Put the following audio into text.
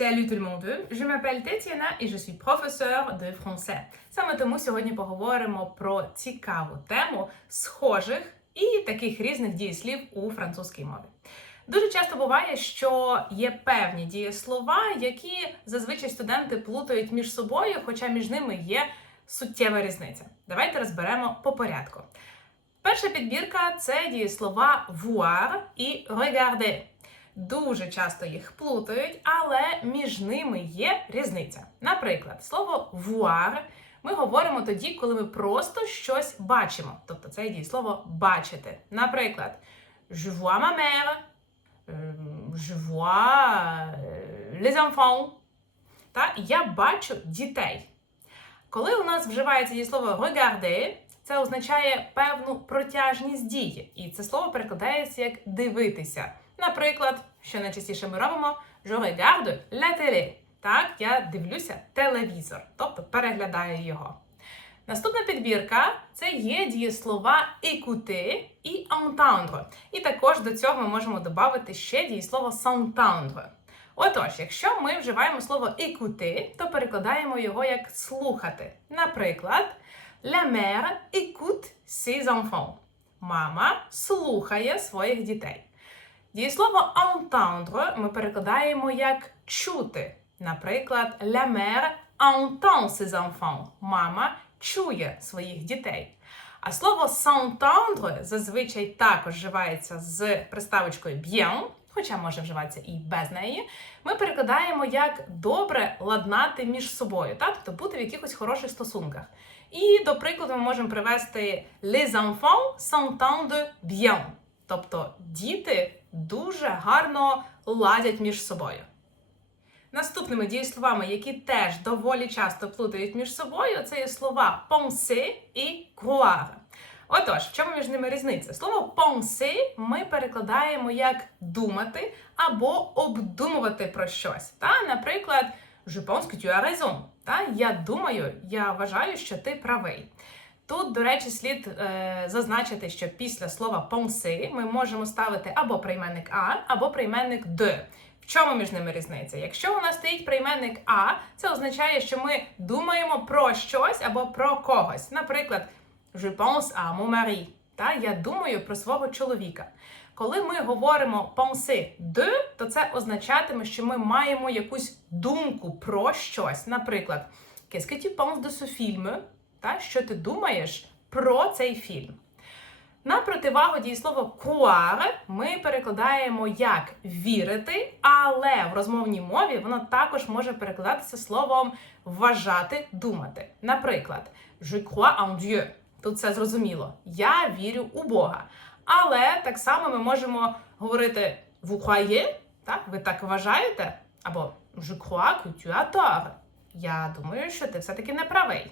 Salut tout le monde, je m'appelle Tetiana і je suis professeur de français. Саме тому сьогодні поговоримо про цікаву тему схожих і таких різних дієслів у французькій мові. Дуже часто буває, що є певні дієслова, які зазвичай студенти плутають між собою, хоча між ними є суттєва різниця. Давайте розберемо по порядку. Перша підбірка це дієслова voir і regarder. Дуже часто їх плутають, але між ними є різниця. Наприклад, слово voir ми говоримо тоді, коли ми просто щось бачимо. Тобто це є дієслово бачити. Наприклад, je vois ma mère, euh, je vois euh, les enfants. Та я бачу дітей. Коли у нас вживається дієслово regarder, це означає певну протяжність дії, і це слово перекладається як дивитися. Наприклад, що найчастіше ми робимо je regarde la télé. Так, я дивлюся телевізор, тобто переглядаю його. Наступна підбірка це є дієслова écouter і entendre. І також до цього ми можемо додати ще дієслово s'entendre. Отож, якщо ми вживаємо слово écouter, то перекладаємо його як слухати. Наприклад, la mère écoute ses enfants. Мама слухає своїх дітей. Дієслово entendre ми перекладаємо як чути. Наприклад, la mère entend ses enfants. Мама чує своїх дітей. А слово s'entendre зазвичай також вживається з приставочкою bien, хоча може вживатися і без неї. Ми перекладаємо як добре ладнати між собою, так? тобто бути в якихось хороших стосунках. І, до прикладу, ми можемо привести les enfants s'entendent bien. Тобто діти дуже гарно ладять між собою. Наступними дієсловами, які теж доволі часто плутають між собою, це є слова penser і croire. Отож, в чому між ними різниця? Слово penser ми перекладаємо як думати або обдумувати про щось. Та, наприклад, je pense que tu as raison. Та, я думаю, я вважаю, що ти правий. Тут, до речі, слід е, зазначити, що після слова penser ми можемо ставити або прийменник а, або прийменник de. В чому між ними різниця? Якщо у нас стоїть прийменник а, це означає, що ми думаємо про щось або про когось. Наприклад, je pense à mon mari. Та я думаю про свого чоловіка. Коли ми говоримо penser de, то це означатиме, що ми маємо якусь думку про щось. Наприклад, qu'est-ce que tu penses de ce film? Та що ти думаєш про цей фільм? На противагу дієслово croire ми перекладаємо як вірити, але в розмовній мові воно також може перекладатися словом вважати, думати. Наприклад, je crois en Dieu. Тут все зрозуміло. Я вірю у Бога. Але так само ми можемо говорити vous croyez? Так, ви так вважаєте? Або je crois que tu as tort. Я думаю, що ти все-таки не правий.